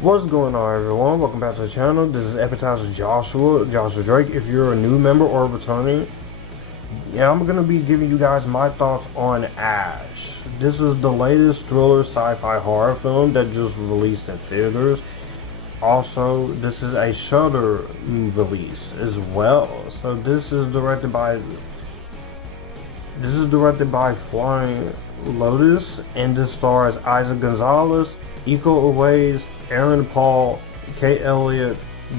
What's going on, everyone? Welcome back to the channel. This is Epictastic Joshua Drake. If you're a new member or returning, I'm going to be giving you guys my thoughts on Ash. This is the latest thriller sci-fi horror film that just released in theaters. Also, this is a Shudder release as well. So this is directed by Flying Lotus, and this stars Eiza Gonzalez, Iko Uwais, Aaron Paul, Kate Elliott,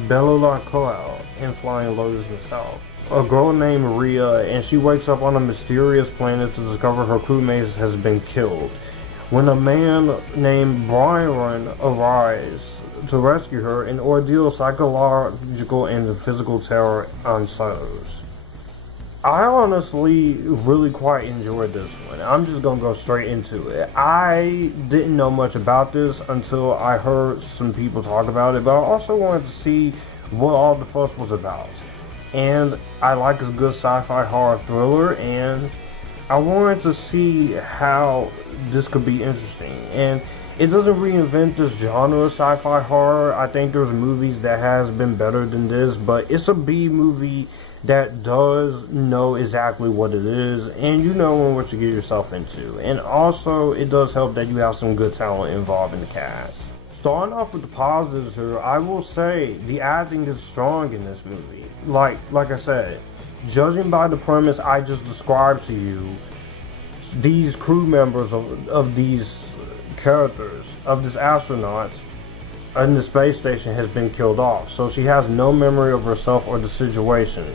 Beulah Koale, and Flying Lotus himself. A girl named Riya, and she wakes up on a mysterious planet to discover her crewmates has been killed. When a man named Brion arrives to rescue her, an ordeal, psychological and physical terror ensues. I honestly really quite enjoyed this one. I'm just gonna go straight into it. I didn't know much about this until I heard some people talk about it, but I also wanted to see what all the fuss was about. And I like a good sci-fi horror thriller, and I wanted to see how this could be interesting. And it doesn't reinvent this genre of sci-fi horror. I think there's movies that has been better than this, but it's a B movie that does know exactly what it is, and you know what you get yourself into. And also, it does help that you have some good talent involved in the cast. Starting off with the positives here, I will say the acting is strong in this movie. Like I said, judging by the premise I just described to you, these crew members of these characters, of this astronauts in the space station has been killed off. So she has no memory of herself or the situation.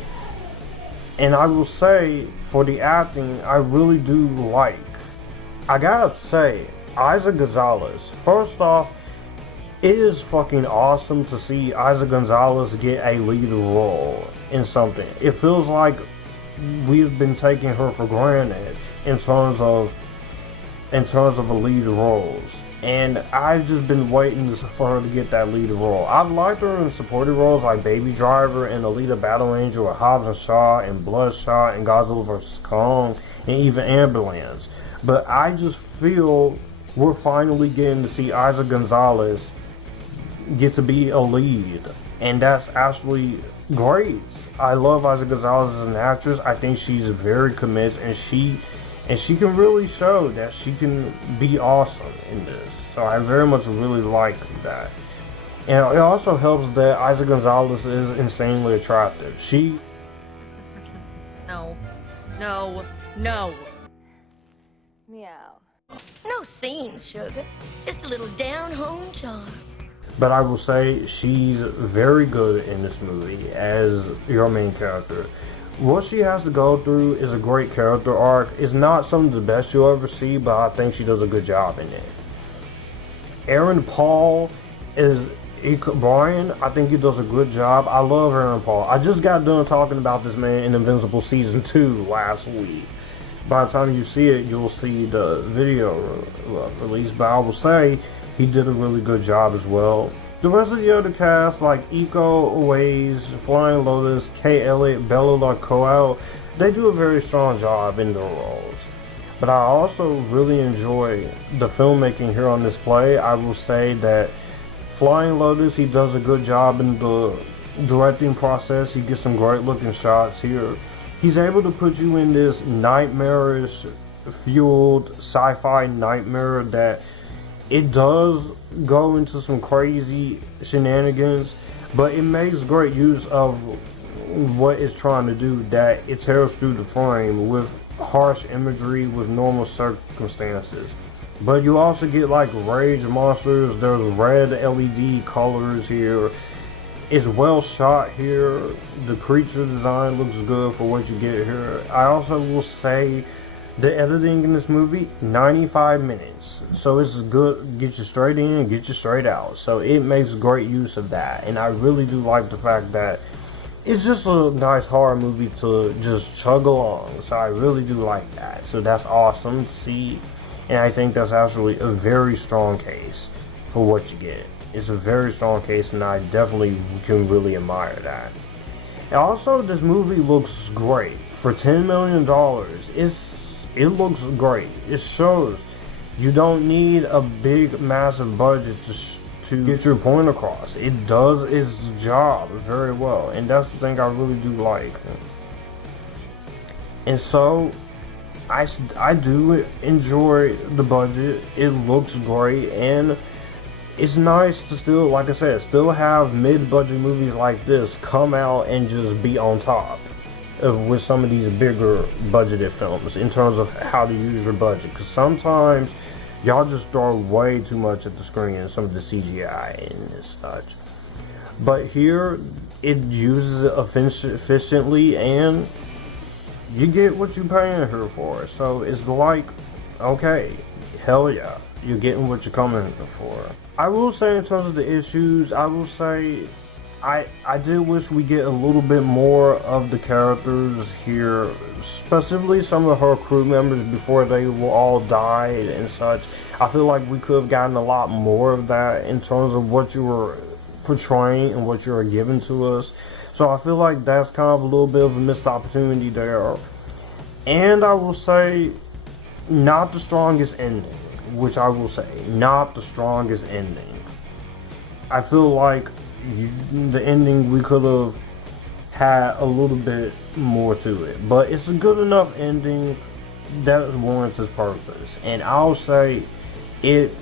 And I will say, for the acting, I really do like. I gotta say, Eiza Gonzalez. First off, it is fucking awesome to see Eiza Gonzalez get a lead role in something. It feels like we've been taking her for granted in terms of the lead roles. And I've just been waiting for her to get that lead role. I've liked her in supporting roles like Baby Driver and Alita Battle Angel, and Hobbs and Shaw, and Bloodshot, and Godzilla vs. Kong, and even Ambulance. But I just feel we're finally getting to see Eiza Gonzalez get to be a lead. And that's actually great. I love Eiza Gonzalez as an actress. I think she's very committed, and she can really show that she can be awesome in this. So I very much really like that. And it also helps that Eiza Gonzalez is insanely attractive. No. Meow. No scenes, sugar. Just a little down-home charm. But I will say she's very good in this movie as your main character. What she has to go through is a great character arc. It's not some of the best you'll ever see, but I think she does a good job in it. Aaron Paul is Brion. I think he does a good job. I love Aaron Paul. I just got done talking about this man in Invincible Season 2 last week. By the time you see it, you'll see the video release, but I will say he did a really good job as well. The rest of the other cast, like Iko Uwais, Flying Lotus, Kate Elliott, Beulah Koale, they do a very strong job in their roles. But I also really enjoy the filmmaking here on this play. I will say that Flying Lotus, he does a good job in the directing process. He gets some great looking shots here. He's able to put you in this nightmarish fueled sci-fi nightmare that it does go into some crazy shenanigans, but it makes great use of what it's trying to do, that it tears through the frame with harsh imagery with normal circumstances. But you also get like rage monsters. There's red LED colors here. It's well shot here. The creature design looks good for what you get here. I also will say the editing in this movie, 95 minutes. So it's good, get you straight in and get you straight out. So it makes great use of that. And I really do like the fact that it's just a nice horror movie to just chug along. So I really do like that. So that's awesome to see. And I think that's actually a very strong case for what you get. It's a very strong case, and I definitely can really admire that. And also, this movie looks great. For $10 million, it looks great. It shows you don't need a big, massive budget to get your point across. It does its job very well, and that's the thing I really do like. And so I do enjoy the budget. It looks great, and it's nice to still, like I said, still have mid-budget movies like this come out and just be on top with some of these bigger budgeted films in terms of how to use your budget. Because sometimes y'all just throw way too much at the screen in some of the CGI and such. But here, it uses it efficiently, and you get what you're paying her for. So it's like, okay, hell yeah, you're getting what you're coming for. I will say, in terms of the issues, I will say I did wish we get a little bit more of the characters here, specifically some of her crew members before they all died and such. I feel like we could have gotten a lot more of that in terms of what you were portraying and what you were giving to us. So I feel like that's kind of a little bit of a missed opportunity there. And I will say, not the strongest ending, which I will say, not the strongest ending. I feel like the ending, we could have had a little bit more to it. But it's a good enough ending that warrants its purpose. And I'll say, it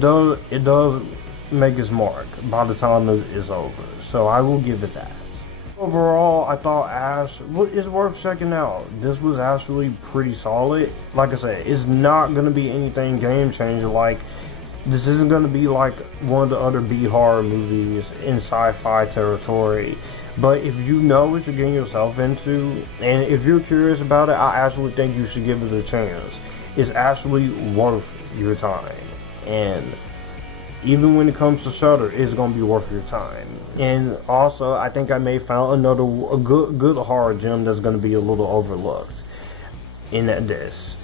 does make its mark by the time it is over. So I will give it that. Overall, I thought Ash is worth checking out. This was actually pretty solid. Like I said, it's not going to be anything game-changing. Like, this isn't going to be like one of the other B-horror movies in sci-fi territory. But if you know what you're getting yourself into, and if you're curious about it, I actually think you should give it a chance. It's actually worth your time. And even when it comes to Shudder, it's going to be worth your time. And also, I think I may found a good horror gem that's going to be a little overlooked in this.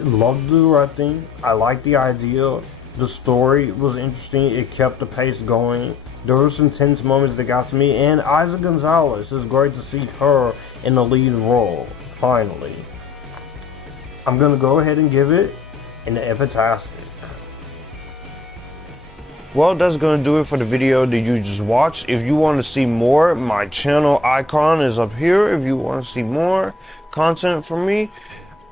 Loved the writing. I like the idea. The story was interesting. It kept the pace going. There were some tense moments that got to me. And Eiza Gonzalez, it's great to see her in the lead role, finally. I'm going to go ahead and give it an Epictastic. Well, that's going to do it for the video that you just watched. If you want to see more, my channel icon is up here. If you want to see more content from me,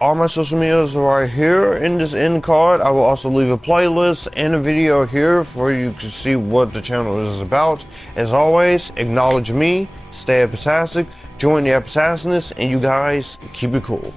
all my social medias are right here in this end card. I will also leave a playlist and a video here for you to see what the channel is about. As always, acknowledge me, stay Epictastic, join the Epictasticness, and you guys keep it cool.